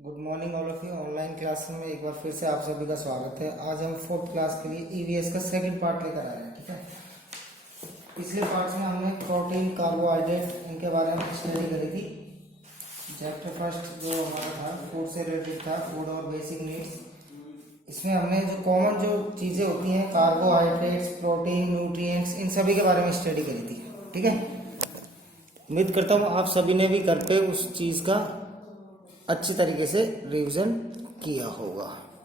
Good morning all of you. Online class में एक बार फिर से आप सभी का स्वागत है। आज हम फोर्थ क्लास के लिए ईवीएस का सेकंड पार्ट लेकर आए हैं। ठीक है, पिछले पार्ट में हमने प्रोटीन, कार्बोहाइड्रेट इनके बारे में स्टडी करी थी। चैप्टर फर्स्ट जो हमारा था फूड से रिलेटेड था, फूड और बेसिक नीड्स। इसमें हमने जो कॉमन जो चीज़ें होती हैं, कार्बोहाइड्रेट्स, प्रोटीन, न्यूट्रिएंट्स, इन सभी के बारे में स्टडी करी थी। ठीक है, उम्मीद करता हूँ आप सभी ने भी घर पे उस चीज़ का अच्छी तरीके से रिवीजन किया होगा।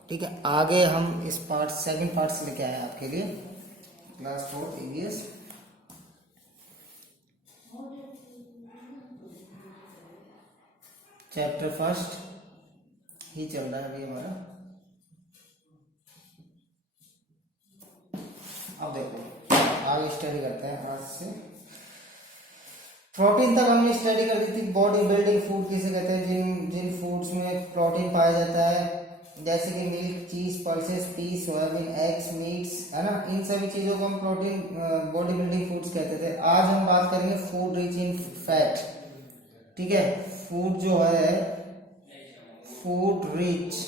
ठीक है, आगे हम इस पार्ट सेकंड पार्ट से लेके आए आपके लिए क्लास 4 ईवीएस। चैप्टर फर्स्ट ही चल रहा है अभी हमारा। अब देखो आगे स्टडी करते हैं आज से। प्रोटीन तक हमने स्टडी कर दी थी। बॉडी बिल्डिंग फूड किसे कहते हैं, जिन जिन फूड्स में प्रोटीन पाया जाता है, जैसे कि milk, cheese, pulses, peas, soybean, eggs, meats, है ना। इन सभी चीजों को हम प्रोटीन बॉडी बिल्डिंग फूड्स कहते थे। आज हम बात करेंगे फूड रिच इन फैट। ठीक है, फूड जो है फूड रिच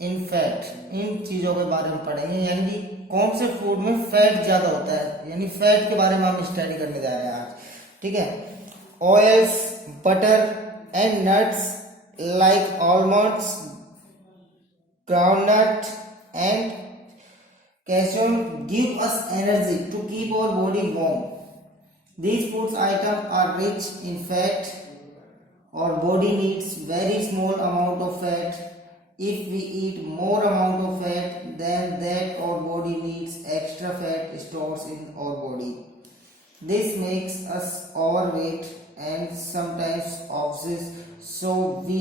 इन फैट, इन चीजों के बारे में पढ़ेंगे। यानी कि कौन से फूड में फैट ज्यादा होता है, यानी फैट के बारे में हम स्टडी करने जा रहे हैं आज। ठीक है, oils, butter and nuts like almonds, groundnut and calcium give us energy to keep our body warm. These foods item are rich in fat और body needs very small amount of fat. If we eat more amount of fat than that, our body needs extra fat stores in our body. This makes us overweight and sometimes obese, so we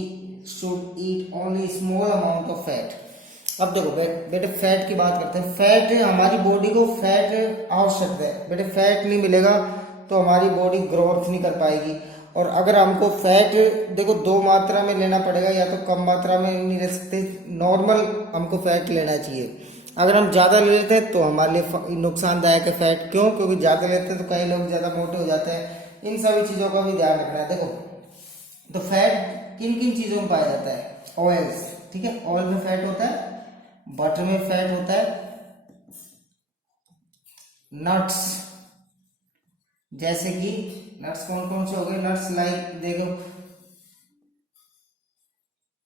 should eat only small amount of fat. अब देखो बेटे fat की बात करते हैं। Fat हमारी body को fat आवश्यक है बेटे। फैट नहीं मिलेगा तो हमारी बॉडी ग्रोथ नहीं कर पाएगी। और अगर हमको फैट देखो दो मात्रा में लेना पड़ेगा, या तो कम मात्रा में नहीं ले सकते, नॉर्मल हमको फैट लेना चाहिए। अगर हम ज़्यादा ले लेते हैं तो हमारे लिए नुकसानदायक है फैट। क्यों? क्योंकि ज़्यादा लेते हैं तो कई लोग ज़्यादा मोटे हो जाते हैं। इन सभी चीज़ों का भी ध्यान रखना है। देखो तो फैट किन किन चीज़ों में पाया जाता है? ऑयल्स, ठीक है, ऑयल में फैट होता है, बटर में फैट होता है, नट्स, जैसे कि नट्स कौन कौन से हो गए? नट्स लाइक देखो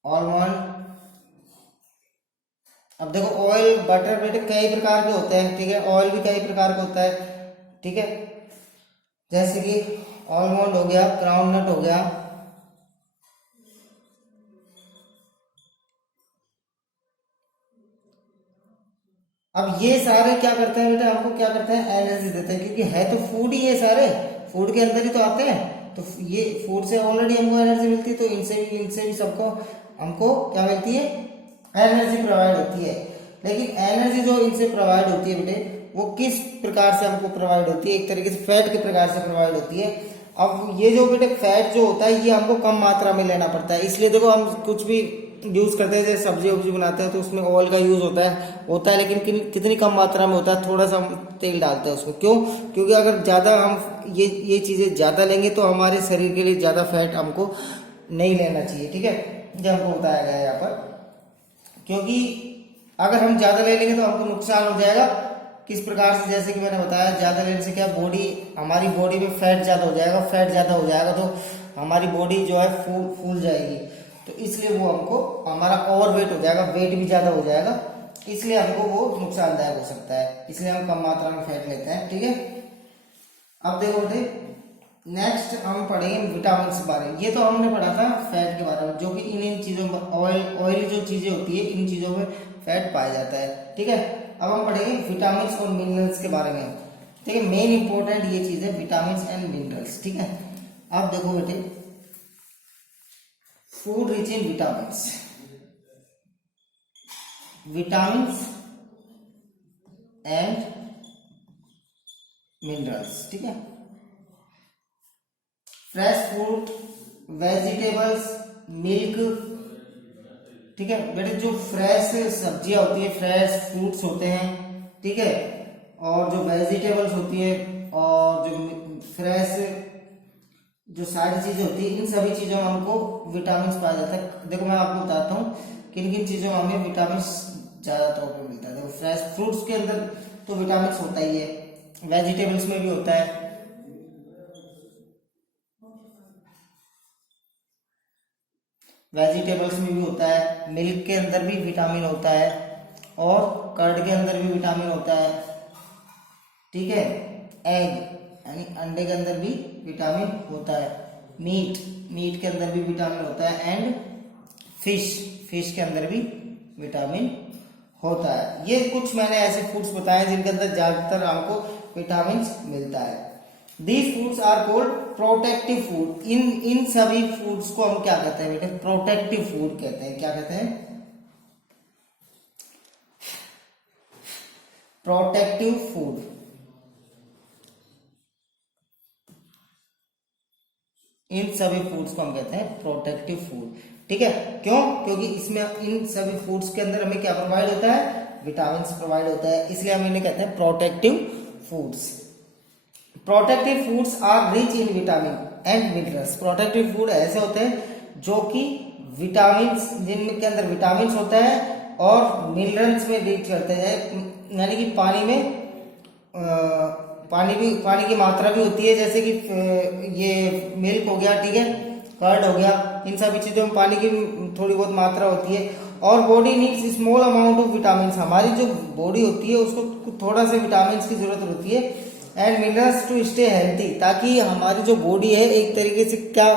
आलमंड। अब देखो ऑयल, बटर बेटे कई प्रकार के होते हैं। ठीक है, ऑयल भी कई प्रकार का होता है। ठीक है, जैसे कि आलमंड हो गया, ग्राउंडनट हो गया। अब ये सारे क्या करते हैं बेटे? हमको क्या करते हैं? एनर्जी देते हैं, क्योंकि है तो फूड ही, ये सारे फूड के अंदर ही तो आते हैं। तो ये फूड से ऑलरेडी हमको एनर्जी मिलती है, तो इनसे भी सबको हमको क्या मिलती है? एनर्जी प्रोवाइड होती है। लेकिन एनर्जी जो इनसे प्रोवाइड होती है बेटे, वो किस प्रकार से हमको प्रोवाइड होती है? एक तरीके से फैट के प्रकार से प्रोवाइड होती है। अब ये जो बेटे फैट जो होता है, ये हमको कम मात्रा में लेना पड़ता है। इसलिए देखो हम कुछ भी यूज करते हैं, जैसे सब्जी वब्जी बनाते हैं तो उसमें ऑयल का यूज होता है, लेकिन कितनी कम मात्रा में होता है? थोड़ा सा हम तेल डालते हैं उसमें। क्यों? क्योंकि अगर ज़्यादा हम ये चीज़ें ज़्यादा लेंगे तो हमारे शरीर के लिए ज़्यादा फैट हमको नहीं लेना चाहिए। ठीक है, जो हमको बताया गया है यहाँ पर, क्योंकि अगर हम ज़्यादा ले लेंगे तो हमको नुकसान हो जाएगा। किस प्रकार से? जैसे कि मैंने बताया, ज़्यादा लेने से क्या हमारी बॉडी में फैट ज़्यादा हो जाएगा। फैट ज़्यादा हो जाएगा तो हमारी बॉडी जो है फूल जाएगी, तो इसलिए वो हमको हमारा ओवर वेट हो जाएगा, वेट भी ज़्यादा हो जाएगा, इसलिए हमको वो नुकसानदायक हो सकता है। इसलिए हम कम मात्रा में फैट लेते हैं। ठीक है, अब देखो बेटे नेक्स्ट हम पढ़ेंगे विटामिन के बारे में। ये तो हमने पढ़ा था फैट के बारे में, जो कि इन चीज़ों में ऑयल जो चीज़ें होती है, इन चीज़ों में फैट पाया जाता है। ठीक है, अब हम पढ़ेंगे विटामिन और मिनरल्स के बारे में। ठीक है, मेन इंपॉर्टेंट ये चीज़ है विटामिन एंड मिनरल्स। ठीक है, अब देखो बेटे food rich in vitamins and minerals. ठीक है, फ्रेश फ्रूट, वेजिटेबल्स, मिल्क। ठीक है बेटे, जो फ्रेश सब्जियां होती है, फ्रेश फ्रूट्स होते हैं, ठीक है, और जो वेजिटेबल्स होती है, और जो फ्रेश जो सारी चीजें होती है इन सभी चीजों में हमको विटामिन पाया जाता है। देखो मैं आपको बताता हूँ किन किन चीजों में हमें विटामिन ज्यादा तौर पर मिलता है। देखो फ्रेश फ्रूट्स के अंदर तो विटामिन होता ही है, वेजिटेबल्स में भी होता है, वेजिटेबल्स में भी होता है, मिल्क के अंदर भी विटामिन होता है और कर्ड के अंदर भी विटामिन होता है, ठीक है। एग यानी अंडे के अंदर भी विटामिन होता है, मीट के अंदर भी विटामिन होता है एंड फिश के अंदर भी विटामिन होता है। ये कुछ मैंने ऐसे फूड्स बताए जिनके अंदर ज्यादातर हमको विटामिन मिलता है। These foods are called protective food। इन सभी फूड्स को हम क्या कहते हैं बेटे? प्रोटेक्टिव फूड कहते हैं। क्या कहते हैं? Protective food. इन सभी फूड्स को हम कहते हैं प्रोटेक्टिव फूड, ठीक है। क्यों? क्योंकि इसमें इन सभी फूड्स के अंदर हमें क्या प्रोवाइड होता है? विटामिन प्रोवाइड होता है, इसलिए हम इन्हें कहते हैं protective foods. Protective foods are rich in vitamin and minerals. Protective food ऐसे होते हैं जो कि विटामिन, जिनके अंदर विटामिन होता है और मिनरल्स में रिच करते हैं, यानी कि पानी में पानी की मात्रा भी होती है, जैसे कि ये मिल्क हो गया, ठीक है, कर्ड हो गया, इन सभी चीजों में पानी की थोड़ी बहुत मात्रा होती है। और body needs small amount of vitamin. हमारी जो बॉडी होती है उसको थोड़ा सा विटामिन की जरूरत होती है and minerals to stay healthy, ताकि हमारी जो बॉडी है एक तरीके से क्या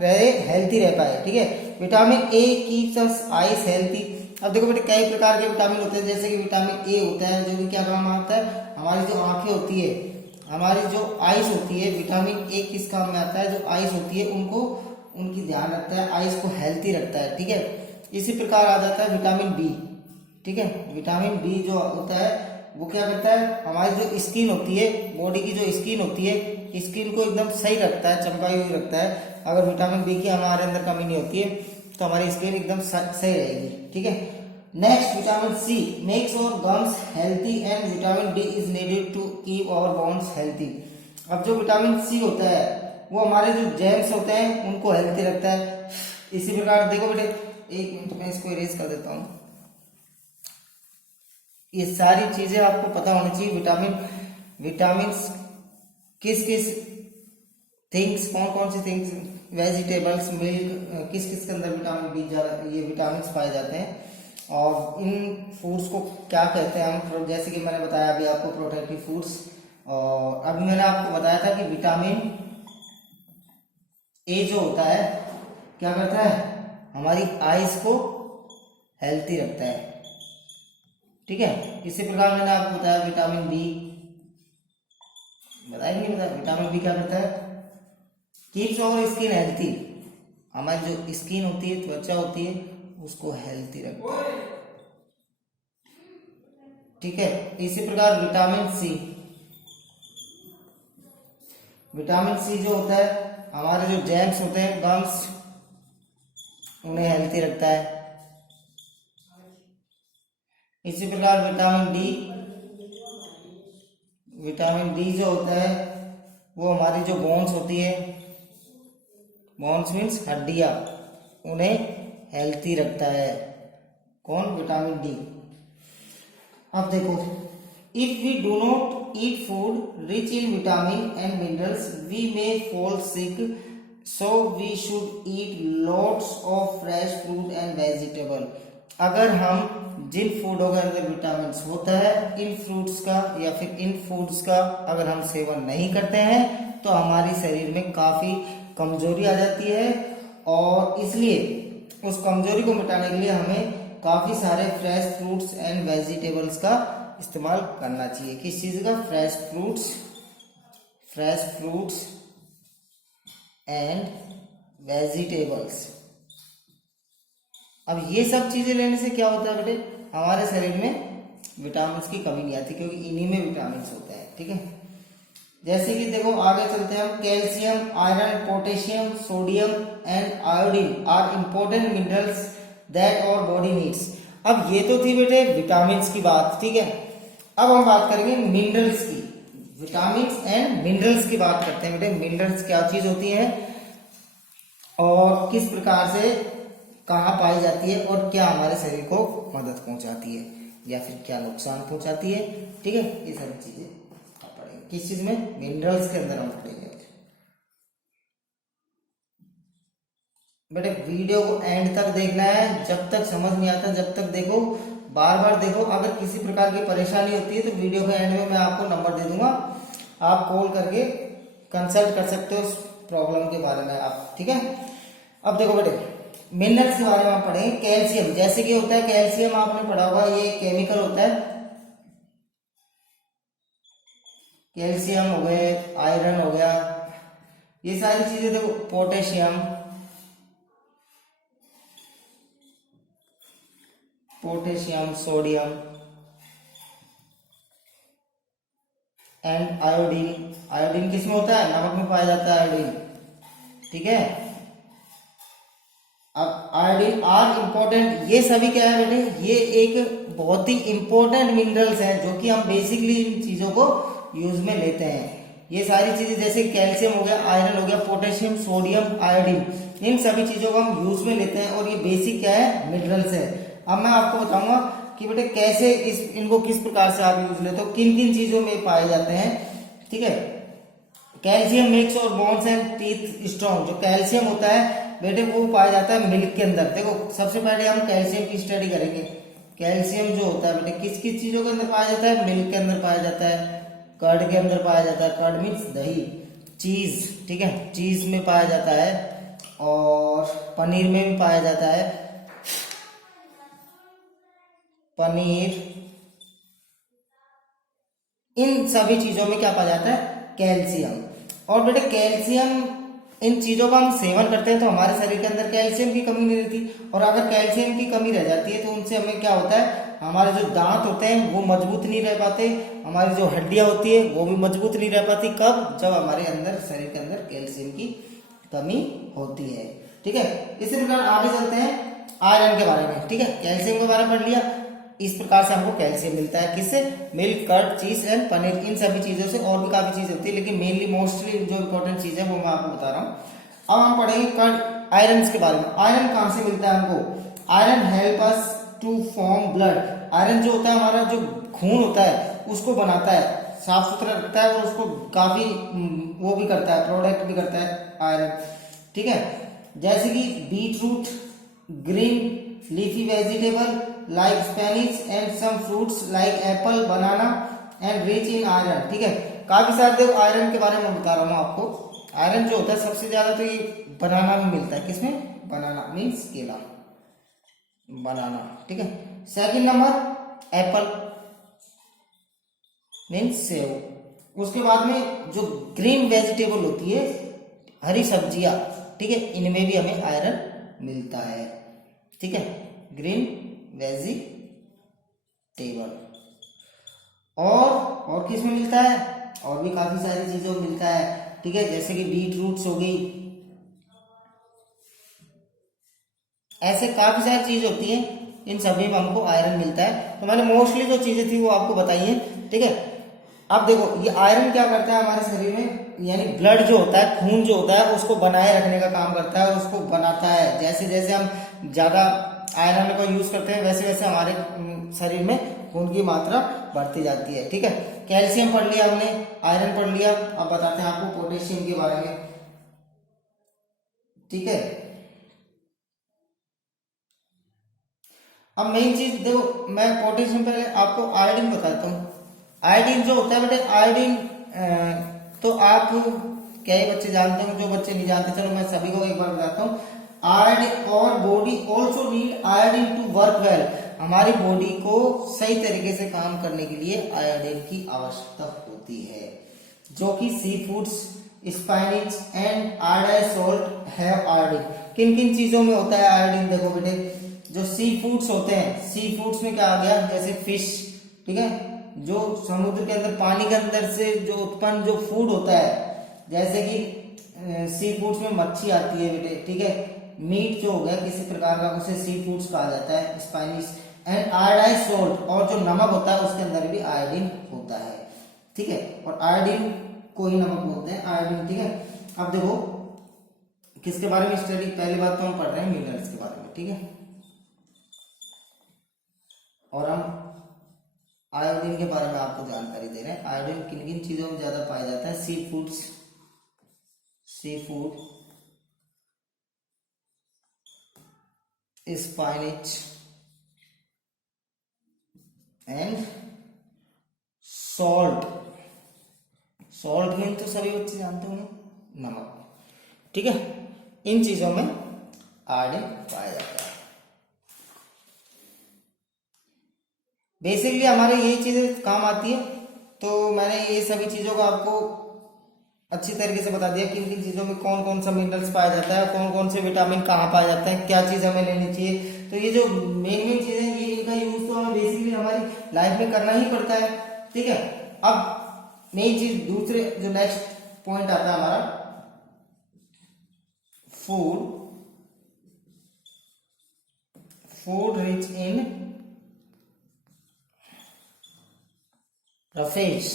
रहे, हेल्थी रह पाए, ठीक है। Vitamin A keeps us eyes healthy. अब देखो बेटे कई प्रकार के विटामिन होते हैं, जैसे कि विटामिन ए होता है जो कि क्या काम आता है, हमारी जो आंखें होती है, हमारी जो आइस होती है, विटामिन ए किस काम में आता है? जो आइस होती है उनको, उनकी ध्यान रखता है, आइस को हेल्थी रखता है, ठीक है। इसी प्रकार आ जाता है विटामिन बी, ठीक है। विटामिन बी जो होता है वो क्या करता है? हमारी जो स्किन होती है, बॉडी की जो स्किन होती है, स्किन को एकदम सही रखता है, चमकाई हुई रखता है। अगर विटामिन बी की हमारे अंदर कमी नहीं होती है तो हमारी स्किन एकदम सही रहेगी, ठीक है। Next vitamin C makes our gums healthy and vitamin D is needed to keep our bones healthy. अब जो विटामिन सी होता है वो हमारे जो जेम्स होते हैं उनको हेल्थी रखता है। इसी प्रकार देखो बेटे, एक मिनट में इसको इरेज कर देता हूँ। ये सारी चीजें आपको पता होनी चाहिए। विटामिन किस किस थिंग्स, कौन कौन सी थिंग्स, वेजिटेबल्स, मिल्क, किस किस के अंदर विटामिन बी ये विटामिन पाए जाते हैं और इन फूड्स को क्या कहते हैं हम, जैसे कि मैंने बताया अभी आपको प्रोटेक्टिव फूड्स। और अभी मैंने आपको बताया था कि विटामिन ए जो होता है क्या करता है? हमारी आइज को हेल्थी रखता है, ठीक है। इसी प्रकार मैंने आपको बताया विटामिन बी, बताया नहीं बताया? विटामिन बी क्या करता है? Keeps our skin healthy. हमारी जो स्किन होती है, त्वचा होती है, उसको हेल्थी रखता है, ठीक है। इसी प्रकार विटामिन सी जो होता है हमारे जो जेम्स होते हैं, गम्स, उन्हें हेल्थी रखता है। इसी प्रकार विटामिन डी जो होता है वो हमारी जो बोन्स होती है, बोन्स मीन्स हड्डियां, उन्हें हेल्थी रखता है। कौन? Vitamin D. अब देखो, if we do not eat food rich in vitamin and minerals we may fall sick, so we should eat lots of fresh fruit and vegetable। अगर हम जिन फूडों के अंदर विटामिन होता है, इन फ्रूट्स का या फिर इन फूड्स का अगर हम सेवन नहीं करते हैं तो हमारी शरीर में काफी कमजोरी आ जाती है और इसलिए उस कमजोरी को मिटाने के लिए हमें काफी सारे फ्रेश फ्रूट्स एंड वेजिटेबल्स का इस्तेमाल करना चाहिए। किस चीज का? Fresh fruits and vegetables. अब ये सब चीजें लेने से क्या होता है बेटे? हमारे शरीर में विटामिन की कमी नहीं आती, क्योंकि इन्हीं में विटामिन होता है, ठीक है। जैसे कि देखो आगे चलते हैं हम, calcium, iron, potassium, sodium and iodine are important minerals that our body needs. अब ये तो थी बेटे विटामिन की बात, ठीक है। अब हम बात करेंगे मिनरल्स की। विटामिन एंड मिनरल्स की बात करते हैं बेटे। मिनरल्स क्या चीज होती है? और किस प्रकार से कहाँ पाई जाती है और क्या हमारे शरीर को मदद पहुंचाती है या फिर क्या नुकसान पहुंचाती है। ठीक है, ये सारी चीजें आप पढ़ेंगे किस चीज में, मिनरल्स के अंदर हम पढ़ेंगे। बेटे वीडियो को एंड तक देखना है, जब तक समझ नहीं आता जब तक देखो, बार बार देखो। अगर किसी प्रकार की परेशानी होती है तो वीडियो के एंड में मैं आपको नंबर दे दूंगा, आप कॉल करके कंसल्ट कर सकते हो उस प्रॉब्लम के बारे में आप। ठीक है, अब देखो बेटे मिनरल्स के बारे में आप पढ़ेंगे। कैल्शियम, जैसे कि होता है कैल्शियम आपने पढ़ा होगा, ये केमिकल होता है। कैल्शियम हो गए, आयरन हो गया, ये सारी चीजें देखो, potassium, sodium and iodine. Iodine किसमें होता है, नमक में पाया जाता है आयोडीन। ठीक है, अब आयोडीन आर इम्पोर्टेंट, ये सभी क्या है बेटे, ये एक बहुत ही इंपॉर्टेंट मिनरल्स हैं जो कि हम बेसिकली इन चीजों को यूज में लेते हैं। ये सारी चीजें जैसे कैल्शियम हो गया, आयरन हो गया, पोटेशियम, सोडियम, आयोडीन, इन सभी चीजों को हम यूज में लेते हैं और ये बेसिक क्या है, मिनरल्स है। अब मैं आपको बताऊंगा कि बेटे कैसे इनको किस प्रकार से आप यूज लेते हो, किन किन चीजों में पाए जाते हैं। ठीक है, कैल्शियम मेक्स और बोन्स एंड टीथ स्ट्रॉन्ग। जो कैल्शियम होता है बेटे वो पाया जाता है मिल्क के अंदर। देखो सबसे पहले हम कैल्शियम की स्टडी करेंगे। कैल्शियम जो होता है बेटे किस किस चीजों के अंदर पाया जाता है, मिल्क के अंदर पाया जाता है, कर्ड के अंदर पाया जाता है, कर्ड मीन्स दही, चीज, ठीक है, चीज में पाया जाता है, और पनीर में भी पाया जाता है, पनीर, इन सभी चीजों में क्या पाया जाता है, कैल्शियम। और बेटे कैल्शियम, इन चीजों का हम सेवन करते हैं तो हमारे शरीर के अंदर कैल्शियम की कमी नहीं रहती, और अगर कैल्शियम की कमी रह जाती है तो उनसे हमें क्या होता है, हमारे जो दांत होते हैं वो मजबूत नहीं रह पाते, हमारी जो हड्डियां होती है वो भी मजबूत नहीं रह पाती। कब, जब हमारे अंदर शरीर के अंदर कैल्शियम की कमी होती है। ठीक है, इसी प्रकार आगे चलते हैं आयरन के बारे में। ठीक है, कैल्शियम के बारे में पढ़ लिया, इस प्रकार से हमको कैल्शियम मिलता है किससे, मिल्क, कर्ड, चीज एंड पनीर, इन सभी चीजों से, और भी काफी चीजें होती है लेकिन मेनली मोस्टली जो इंपॉर्टेंट चीज है वो मैं आपको बता रहा हूँ। अब हम पढ़ेंगे कर्ड, आयरन के बारे में। आयरन कहां से मिलता है हमको, iron help us to form blood. Iron जो होता है हमारा जो खून होता है उसको बनाता है, साफ सुथरा रखता है और उसको काफी वो भी करता है, प्रोडक्ट भी करता है आयरन। ठीक है, जैसे कि beetroot, green leafy vegetable like spinach and some fruits like apple, banana and rich in iron. ठीक है, काफी सारे देखो आयरन के बारे में बता रहा हूँ आपको। आयरन जो होता है सबसे ज्यादा तो ये बनाना में मिलता है, किसमें, बनाना मीन्स केला, बनाना। ठीक है, second number Apple means save. उसके बाद में जो ग्रीन वेजिटेबल होती है, हरी सब्जियां, ठीक है, इनमें भी हमें आयरन मिलता है। ठीक है, ग्रीन वेजिटेबल, और किस में मिलता है, और भी काफी सारी चीजों में मिलता है। ठीक है, जैसे कि बीट रूट्स हो गई, ऐसे काफी सारी चीज होती हैं, इन सभी में हमको आयरन मिलता है। तो मैंने मोस्टली जो चीजें थी वो आपको बताई है। ठीक है, अब देखो ये आयरन क्या करता है हमारे शरीर में, यानी ब्लड जो होता है, खून जो होता है उसको बनाए रखने का काम करता है और उसको बनाता है। जैसे जैसे हम ज्यादा आयरन को यूज करते हैं वैसे वैसे हमारे शरीर में खून की मात्रा बढ़ती जाती है। ठीक है, कैल्शियम पढ़ लिया हमने, आयरन पढ़ लिया, अब बताते हैं आपको पोटेशियम के बारे में। ठीक है, अब मेन चीज देखो, मैं पोटेशियम पहले आपको आयोडीन बताता हूँ। आयोडीन जो होता है बेटे, आयोडीन तो आप क्या ही बच्चे जानते हो, जो बच्चे नहीं जानते चलो मैं सभी को एक बार बताता हूँ। आयोडीन और body also need iodine to work well. हमारी बॉडी को सही तरीके से काम करने के लिए आयोडीन की आवश्यकता होती है, जो कि sea foods, spinach and iodized salt have iodine. किन किन चीजों में होता है आयोडीन, देखो बेटे, जो सी फूड्स होते हैं, सी फूड्स में क्या आ गया, जैसे फिश, ठीक है, जो समुद्र के अंदर, पानी के अंदर से जो उत्पन्न जो फूड होता है, जैसे कि सी फूड्स में मच्छी आती है बेटे। ठीक है, मीट जो हो गया किसी प्रकार का, उसे सी फूड्स कहा जाता है, स्पाइनिश एंड आयोडाइज्ड सॉल्ट, और जो नमक होता है उसके अंदर भी आयोडीन होता है। ठीक है, और आयोडीन को ही नमक बोलते हैं, आयोडीन। ठीक है, अब देखो किसके बारे में स्टडी, पहली बात तो हम पढ़ रहे हैं मिनरल्स के बारे में, ठीक है। और हम आयोडीन के बारे में आपको जानकारी दे रहे हैं। आयोडीन किन किन चीजों में ज्यादा पाया जाता है? Sea foods, sea food, spinach and salt. Salt में तो सभी बच्चे जानते होंगे, नमक, ठीक है। इन चीजों में आयोडीन पाया जाता है। बेसिकली हमारे ये चीजें काम आती है, तो मैंने ये सभी चीजों को आपको अच्छी तरीके से बता दिया किन किन चीजों में कौन कौन सा मिनरल्स पाया जाता है, कौन कौन से विटामिन कहाँ पाए जाते हैं, क्या चीज हमें लेनी चाहिए। तो ये जो मेन मेन चीजें ये इनका यूज तो हमें बेसिकली हमारी लाइफ में करना ही पड़ता है, ठीक है। अब मेन चीज दूसरे जो नेक्स्ट पॉइंट आता है हमारा, food, food rich in roughage.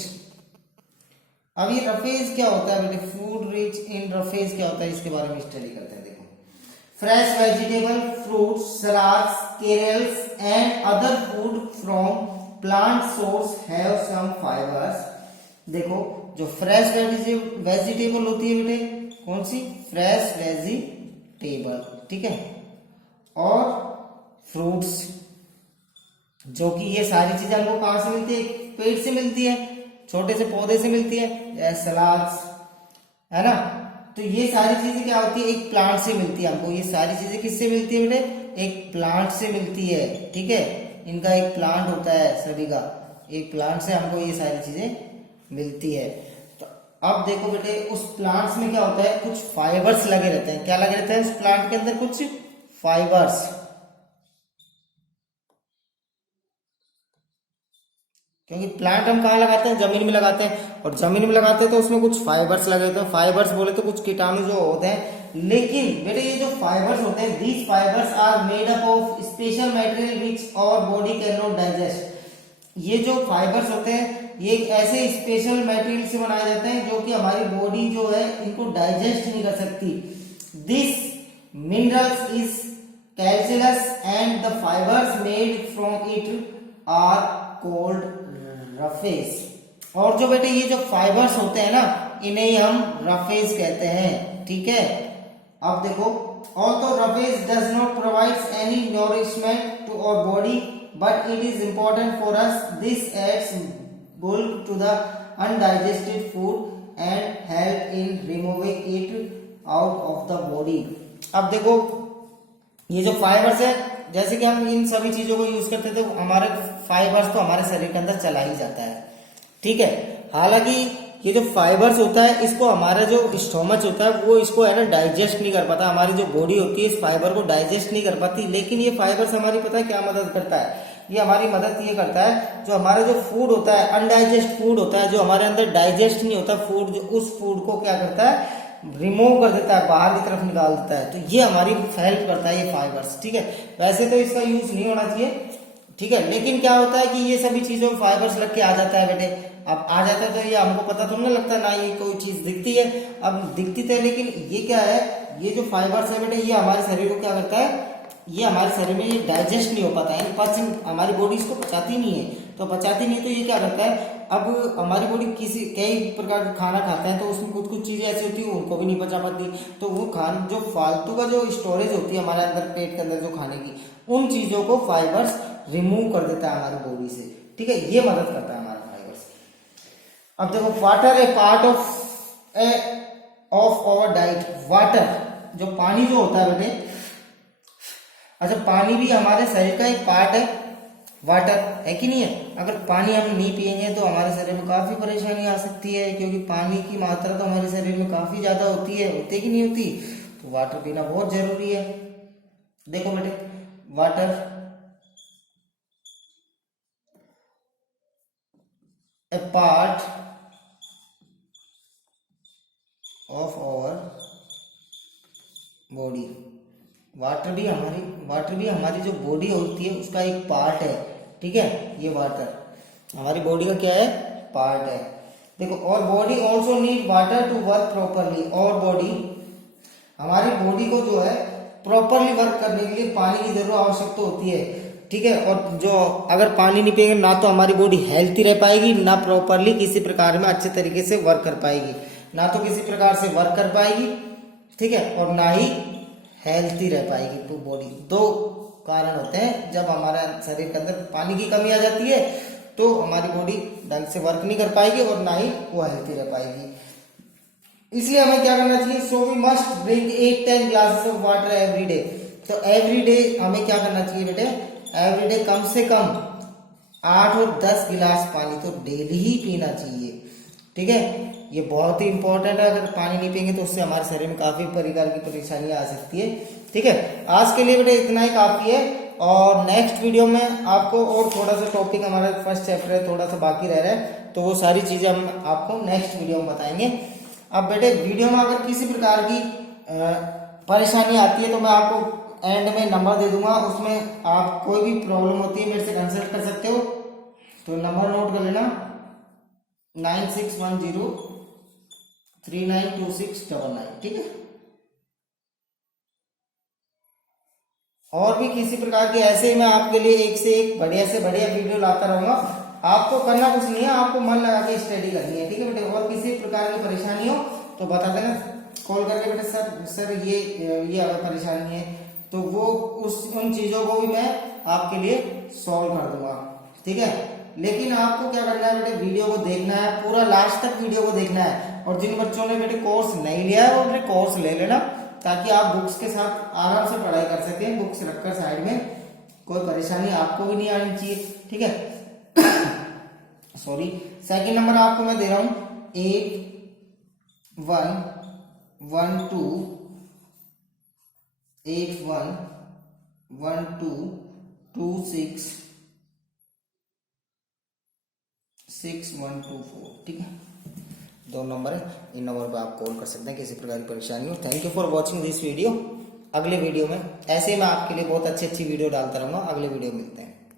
अब ये रफेज क्या होता है बेटे? फूड रिच इन रफेज क्या होता है, इसके बारे में स्टडी करते हैं। देखो, fresh vegetable, fruits, salads, cereals and other food from plant source have some fibres. देखो, जो फ्रेश वेजिटेबल होती है बेटे, कौन सी? फ्रेश वेजिटेबल, ठीक है। और फ्रूट्स, जो कि ये सारी चीजें हमको कहां से मिलती है? पेड़ से मिलती है, छोटे से पौधे से मिलती है, जैसे सलाद्स, है ना। तो ये सारी चीजें क्या होती है? एक प्लांट से मिलती है हमको। ये सारी चीजें किससे मिलती है बेटे? एक प्लांट से मिलती है, ठीक है। इनका एक प्लांट होता है, सभी का एक प्लांट से हमको ये सारी चीजें मिलती है। तो अब देखो बेटे, उस प्लांट्स में क्या होता है? कुछ फाइबर्स लगे रहते हैं। क्या लगे रहते हैं उस प्लांट के अंदर? कुछ फाइबर्स। क्योंकि प्लांट हम कहाँ लगाते हैं? जमीन में लगाते हैं, और जमीन में लगाते हैं तो उसमें कुछ फाइबर्स लगे होते हैं। फाइबर्स बोले तो कुछ कीटाणु जो होते हैं, लेकिन बेटे ये जो फाइबर्स होते हैं, these fibres are made up of special material which our body can not digest. ये जो फाइबर्स होते हैं, ये ऐसे स्पेशल मटेरियल से बनाए जाते हैं जो कि हमारी बॉडी जो है इनको डाइजेस्ट नहीं कर सकती। This minerals is calcium and the fibres made from it are called roughage. और जो बेटे ये जो फाइबर्स होते हैं ना, इन्हें ही हम रफेज कहते हैं, ठीक है। अब देखो, although roughage does not provides any nourishment to our body but it is important for us. This adds bulk to the undigested food and help in removing it out of the body। अब देखो, ये जो fibres है, जैसे कि हम इन सभी चीजों को यूज करते थे, हमारे फाइबर्स तो हमारे शरीर के अंदर चला ही जाता है, ठीक है। हालांकि ये जो फाइबर्स होता है, इसको हमारा जो स्टोमच होता है वो इसको है ना डाइजेस्ट नहीं कर पाता। हमारी जो बॉडी होती है इस फाइबर को डाइजेस्ट नहीं कर पाती। लेकिन ये फाइबर्स हमारी पता है क्या मदद करता है? ये हमारी मदद ये करता है, जो हमारा जो फूड होता है, अनडाइजेस्ट फूड होता है, जो हमारे अंदर डाइजेस्ट नहीं होता फूड, जो उस फूड को क्या करता है? रिमूव कर देता है, बाहर की तरफ निकाल देता है। तो ये हमारी हेल्प करता है ये फाइबर्स, ठीक है। वैसे तो इसका यूज नहीं होना चाहिए, ठीक है, लेकिन क्या होता है कि ये सभी चीजों में फाइबर्स लग के आ जाता है बेटे। अब आ जाता है तो ये हमको पता तो नहीं लगता ना, ये कोई चीज दिखती है। अब दिखती तो है, लेकिन ये क्या है? ये जो फाइबर्स है बेटे, ये हमारे शरीर को क्या करता है? ये हमारे शरीर में ये डाइजेस्ट नहीं हो पाता है, पाचन, हमारी बॉडी इसको पचाती नहीं है। तो पचाती नहीं है तो ये क्या करता है? अब हमारी बॉडी कई प्रकार का खाना खाते हैं, तो उसमें कुछ कुछ चीजें ऐसी होती है उनको भी नहीं पचा पाती। तो वो खाना जो फालतू का जो स्टोरेज होती है हमारे अंदर, पेट के अंदर जो खाने की, उन चीजों को फाइबर्स रिमूव कर देता है हमारी बॉडी से, ठीक है। ये मदद करता है हमारा फाइबर्स। अब देखो, water a part of our diet. Water, जो पानी जो होता है बेटे, अच्छा, पानी भी हमारे शरीर का एक पार्ट है, वाटर है कि नहीं है। अगर पानी हम नहीं पिएंगे तो हमारे शरीर में काफी परेशानी आ सकती है, क्योंकि पानी की मात्रा तो हमारे शरीर में काफी ज्यादा होती है, होती कि नहीं होती। तो वाटर पीना बहुत जरूरी है। देखो बेटे, water a part of our body. Water भी हमारी जो बॉडी होती है उसका एक पार्ट है, ठीक है। ये वाटर हमारी बॉडी का क्या है? पार्ट है। देखो, और body also need water to work properly. और बॉडी हमारी बॉडी को जो है प्रॉपरली वर्क करने के लिए पानी की जरूरत आवश्यकता होती है, ठीक है। और जो अगर पानी नहीं पिएंगे ना तो हमारी बॉडी हेल्थी रह पाएगी, ना प्रॉपरली किसी प्रकार में अच्छे तरीके से वर्क कर पाएगी, ना तो किसी प्रकार से वर्क कर पाएगी, ठीक है, और ना ही हेल्थी रह पाएगी। तो बॉडी दो कारण होते हैं, जब हमारे शरीर के अंदर पानी की कमी आ जाती है तो हमारी बॉडी ढंग से वर्क नहीं कर पाएगी और ना ही वो हेल्थी रह पाएगी। इसलिए हमें क्या करना चाहिए, so we must drink 8-10 glasses of water every day. तो एवरी डे हमें क्या करना चाहिए बेटे, एवरी डे कम से कम 8 और 10 गिलास पानी तो डेली ही पीना चाहिए, ठीक है। ये बहुत ही इंपॉर्टेंट है, अगर पानी नहीं पियेंगे तो उससे हमारे शरीर में काफी प्रकार की परेशानियां आ सकती है, ठीक है। आज के लिए बेटे इतना ही काफी है, और नेक्स्ट वीडियो में आपको और थोड़ा सा टॉपिक, हमारा फर्स्ट चैप्टर है थोड़ा सा बाकी रह रहा है, तो वो सारी चीजें हम आपको नेक्स्ट वीडियो में बताएंगे। अब बेटे वीडियो में अगर किसी प्रकार की परेशानी आती है तो मैं आपको एंड में नंबर दे दूंगा, उसमें आप कोई भी प्रॉब्लम होती है मेरे से कंसल्ट कर सकते हो। तो नंबर नोट कर लेना 9610392699, ठीक है। और भी किसी प्रकार के ऐसे ही मैं आपके लिए एक से एक बढ़िया से बढ़िया वीडियो लाता रहूंगा। आपको करना कुछ नहीं है, आपको मन लगा के स्टडी करनी है, ठीक है बेटे। और किसी प्रकार की परेशानी हो तो बता देना, कॉल करके बेटे सर ये अगर परेशानी है तो वो उन चीजों को भी मैं आपके लिए सॉल्व कर दूंगा, ठीक है। लेकिन आपको क्या करना है बेटे, वीडियो को देखना है, पूरा लास्ट तक वीडियो को देखना है। और जिन बच्चों ने बेटे कोर्स नहीं लिया है वो बेटे कोर्स ले लेना, ताकि आप बुक्स के साथ आराम से पढ़ाई कर सकें, बुक्स रखकर साइड में, कोई परेशानी आपको भी नहीं आनी चाहिए, ठीक है। सॉरी, सेकंड नंबर आपको मैं दे रहा हूं 81126124, ठीक है। 2 नंबर है, इन नंबर पर आप कॉल कर सकते हैं किसी प्रकार की परेशानी हो। Thank you for watching this video. अगले वीडियो में ऐसे मैं आपके लिए बहुत अच्छी वीडियो डालता रहूंगा। अगले वीडियो मिलते हैं।